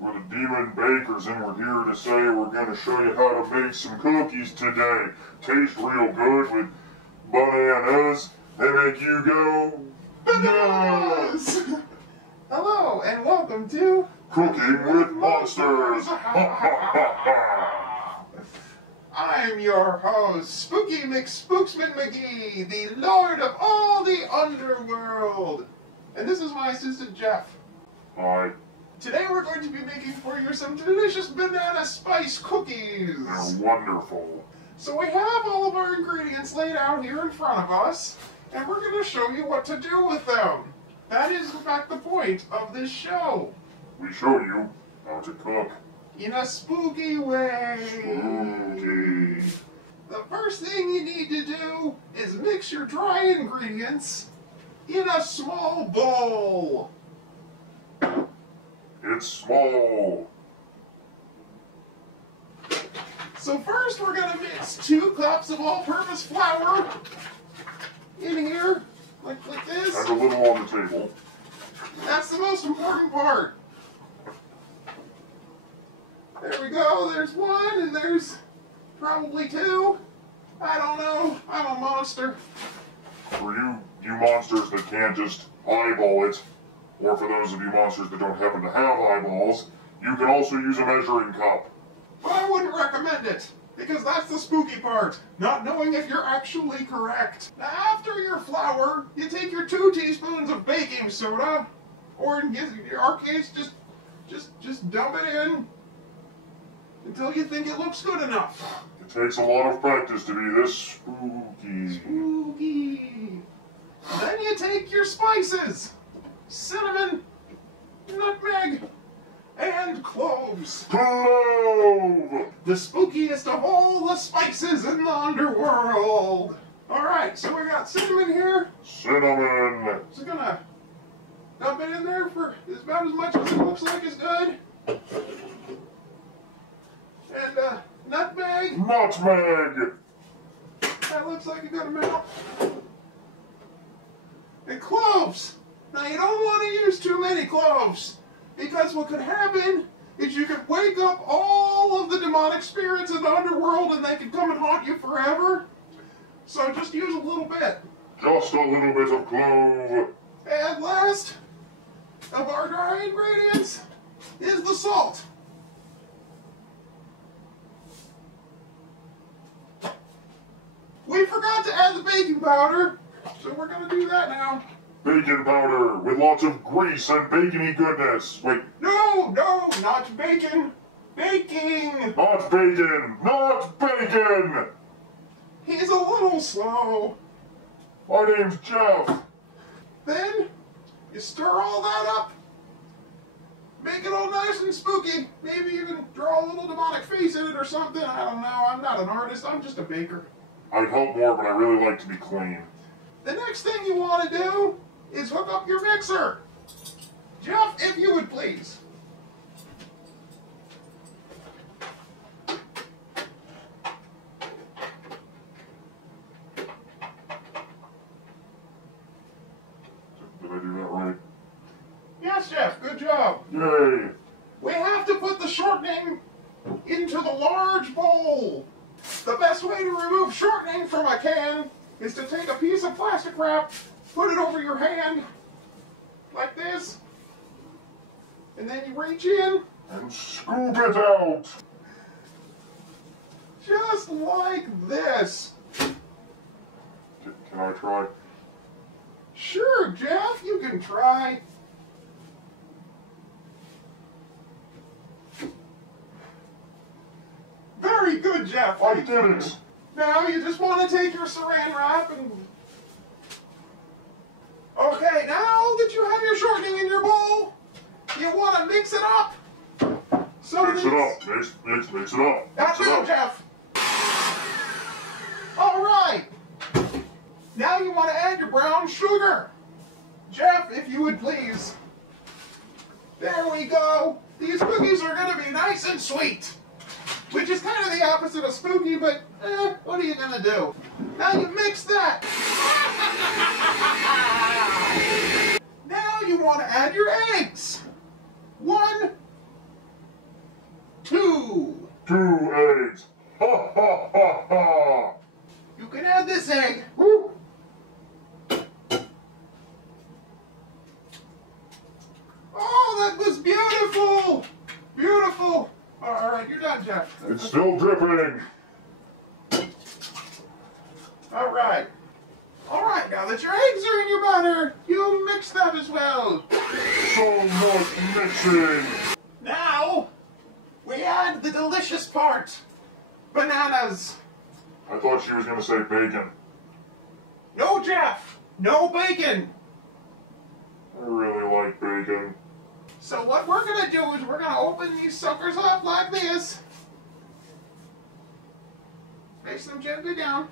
We're the Demon Bakers, and we're here to say we're going to show you how to make some cookies today. Taste real good with bananas. They make you go bananas! Hello, and welcome to Cooking with Monsters! I'm your host, Spooky McSpooksman McGee, the Lord of all the Underworld. And this is my assistant, Jeff. Hi. Today we're going to be making for you some delicious banana spice cookies. They're wonderful. So we have all of our ingredients laid out here in front of us, and we're going to show you what to do with them. That is, in fact, the point of this show. We show you how to cook. In a spooky way. Spooky. The first thing you need to do is mix your dry ingredients in a small bowl. It's small. So first we're going to mix 2 cups of all-purpose flour in here, like this. And a little on the table. That's the most important part. There we go, there's 1 and there's probably 2. I don't know, I'm a monster. For you monsters that can't just eyeball it, or for those of you monsters that don't happen to have eyeballs, you can also use a measuring cup. But I wouldn't recommend it, because that's the spooky part, not knowing if you're actually correct. Now after your flour, you take your 2 teaspoons of baking soda, or in our case, just dump it in until you think it looks good enough. It takes a lot of practice to be this spooky. Spooky. Then you take your spices. Cinnamon, nutmeg, and cloves. Clove! The spookiest of all the spices in the underworld. Alright, so we got cinnamon here. Cinnamon. Just gonna dump it in there for about as much as it looks like is good. And nutmeg. Nutmeg. That looks like a good amount. And cloves. Now you don't want to use too many cloves, because what could happen is you could wake up all of the demonic spirits in the underworld and they could come and haunt you forever. So just use a little bit. Just a little bit of clove. And last of our dry ingredients is the salt. We forgot to add the baking powder, so we're going to do that now. Bacon powder with lots of grease and bacony goodness. Wait. No, not bacon. Baking. Not bacon. Not bacon. He's a little slow. My name's Jeff. Then you stir all that up. Make it all nice and spooky. Maybe even draw a little demonic face in it or something. I don't know. I'm not an artist. I'm just a baker. I'd help more, but I really like to be clean. The next thing you want to do is hook up your mixer. Jeff, if you would please. Did I do that right? Yes, Jeff, good job. Yay! We have to put the shortening into the large bowl. The best way to remove shortening from a can is to take a piece of plastic wrap, put it over your hand, like this, and then you reach in, And scoop it out! just like this. Can I try? Sure, Jeff, you can try. Very good, Jeff. I did it! Now you just want to take your saran wrap and... Okay, now that you have your shortening in your bowl, you want to mix it up. So Mix it up. Mix it up. That's Mix it it, up. Jeff. All right. Now you want to add your brown sugar. Jeff, if you would please. There we go. These cookies are going to be nice and sweet. Which is kind of the opposite of spooky, but what are you going to do? Now you mix that. Now you want to add your eggs. 1, Jeff. It's still dripping. Alright. Alright, now that your eggs are in your batter, you mix that as well. So much mixing. Now, we add the delicious part. Bananas. I thought she was going to say bacon. No, Jeff. No bacon. I really like bacon. So what we're going to do is we're going to open these suckers up like this. Face them gently down.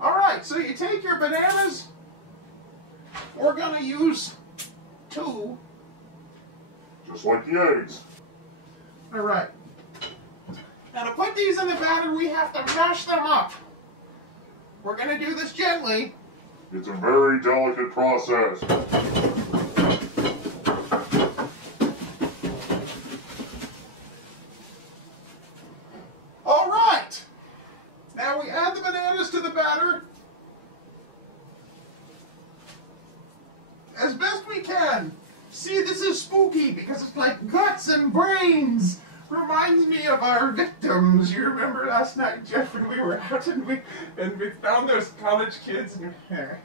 Alright, so you take your bananas. We're going to use 2. Just like the eggs. Alright. Now to put these in the batter, we have to mash them up. We're going to do this gently. It's a very delicate process. Alright. Now we add the bananas to the batter. As best we can. See, this is spooky because it's like guts and brains. Reminds me of our victims. You remember last night, Jeff, when we were out and we found those college kids and I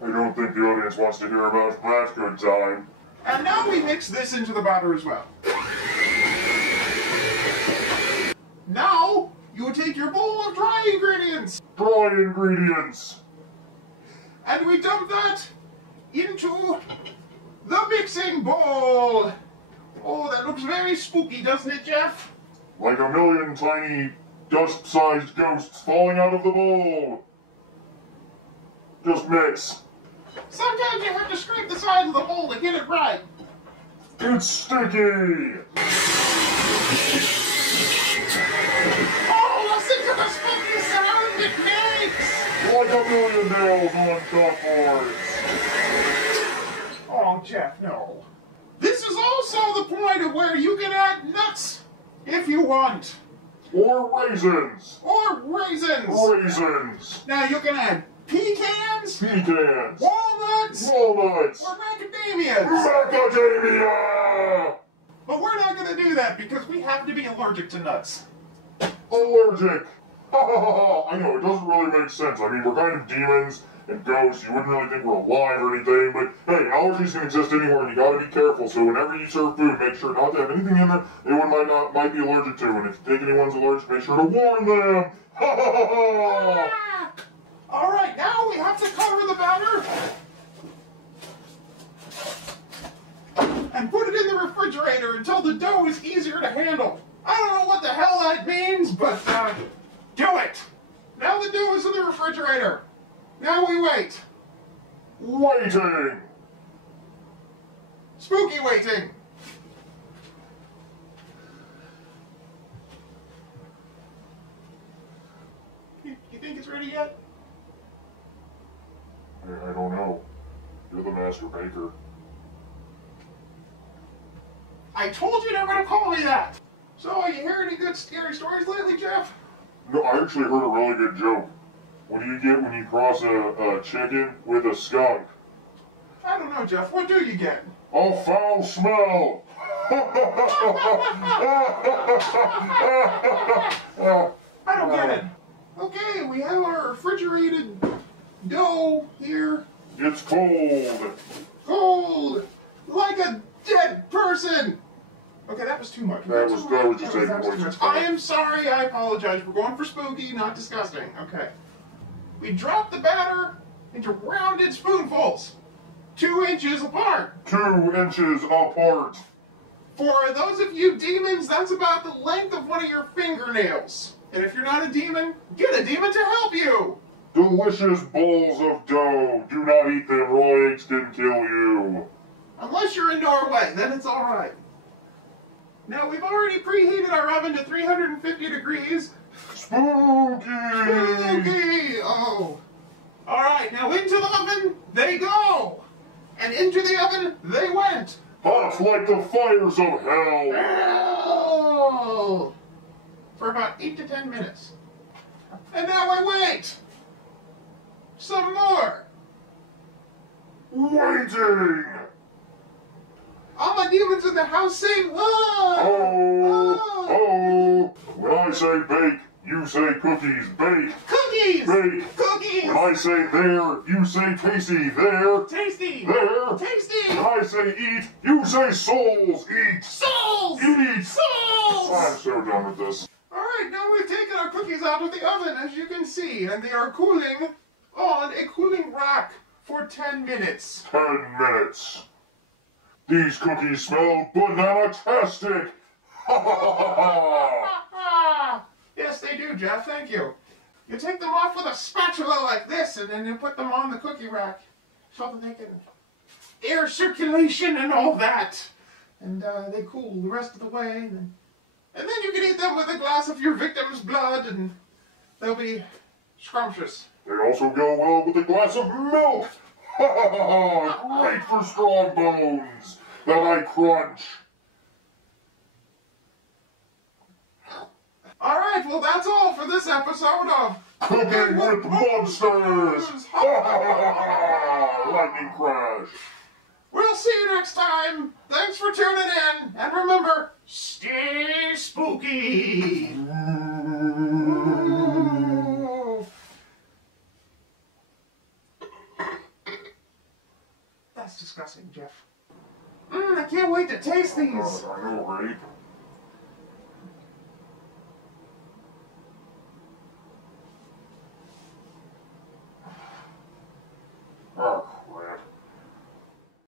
don't think the audience wants to hear about that good time. And now we mix this into the batter as well. Now, you take your bowl of dry ingredients. Dry ingredients. And we dump that into the mixing bowl. Oh, that looks very spooky, doesn't it, Jeff? Like a million tiny dust-sized ghosts falling out of the bowl. Just mix. Sometimes you have to scrape the sides of the bowl to get it right. It's sticky. Oh, listen to the spooky sound it makes! Like a million nails on chalkboards. Oh, Jeff, no. This is also the point of where you can add nuts if you want. Or raisins. Or raisins. Raisins. Now you can add pecans, Pecans. walnuts, Walnuts. or macadamias. Macadamia. But we're not going to do that because we happen to be allergic to nuts. Allergic. Ha ha ha ha. I know, it doesn't really make sense. I mean, we're kind of demons and ghosts. You wouldn't really think we're alive or anything, but hey, allergies can exist anywhere and you gotta be careful. So whenever you serve food, make sure not to have anything in there anyone might be allergic to. And if you take anyone's allergic, make sure to warn them. Ha ha ha ha. Alright, now we have to cover the batter and put it in the refrigerator until the dough is easier to handle. I don't know what the hell that means, but do it. Now the dough is in the refrigerator. Now we wait. Waiting. Spooky waiting. You think it's ready yet? I don't know. You're the master baker. I told you never to call me that. So, you hear any good scary stories lately, Jeff? No, I actually heard a really good joke. What do you get when you cross a chicken with a skunk? I don't know, Jeff. What do you get? A foul smell! I don't get it. Okay, we have our refrigerated dough here. It's cold. Cold. Like a dead person. Okay, that was too much. That was just taking That was too poison. much. I am sorry. I apologize. We're going for spooky, not disgusting. Okay. We drop the batter into rounded spoonfuls, 2 inches apart. 2 inches apart. For those of you demons, that's about the length of one of your fingernails. And if you're not a demon, get a demon to help you. Delicious bowls of dough. Do not eat them. Raw eggs can kill you. Unless you're in Norway, then it's all right. Now, we've already preheated our oven to 350 degrees. Spooky! Spooky! Oh. All right, now into the oven they go. And into the oven they went. Hot like the fires of hell. Oh. For about 8 to 10 minutes. And now I wait. Some more. Waiting. All my demons in the house say, "Whoa! Oh, oh. When I say bake, you say cookies. Bake. Cookies! Bake. Cookies! When I say there, you say tasty. There. Tasty! There. Tasty! When I say eat, you say souls. Eat. Souls! Eat. Souls! I'm so done with this. Alright, now we've taken our cookies out of the oven, as you can see, and they are cooling on a cooling rack for 10 minutes. 10 minutes. These cookies smell banana-tastic. Ha ha ha ha! Yes, they do, Jeff, thank you. You take them off with a spatula like this, and then you put them on the cookie rack so that they can air circulation and all that. And they cool the rest of the way. And then you can eat them with a glass of your victim's blood, and they'll be scrumptious. They also go well with a glass of milk. Ha ha ha ha! Great for strong bones that I crunch. Alright, well that's all for this episode of Cooking with Monsters! Ha ha ha ha! Lightning crash! We'll see you next time. Thanks for tuning in. And remember, stay spooky. That's disgusting, Jeff. I can't wait to taste these. I know, right?